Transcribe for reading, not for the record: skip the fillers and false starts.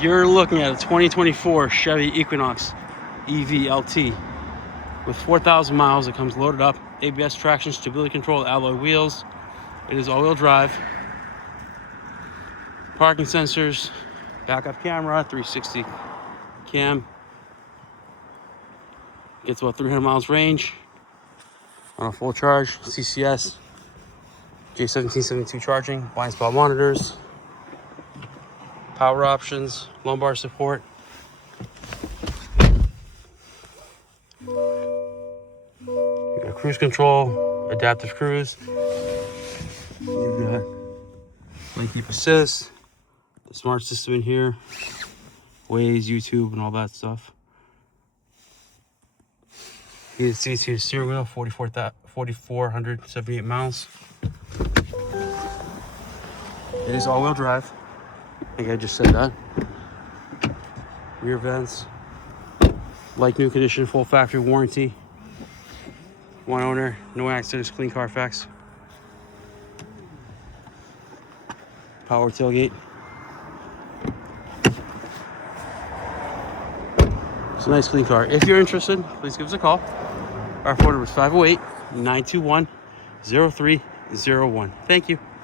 You're looking at a 2024 Chevy Equinox EV LT with 4,000 miles. It comes loaded up, ABS traction, stability control, alloy wheels. It is all-wheel drive, parking sensors, backup camera, 360 cam. Gets about 300 miles range on a full charge. CCS, J1772 charging, blind spot monitors, power options, lumbar support. You got cruise control, adaptive cruise. You've got lane keep assist, the smart system in here, Waze, YouTube, and all that stuff. Heated seats, heated steering wheel, 4,478 miles. It is all-wheel drive. I think I just said that. Rear vents, like new condition, full factory warranty. One owner, no accidents, clean Carfax. Power tailgate. It's a nice clean car. If you're interested, please give us a call. Our phone number is 508-921-0301. Thank you.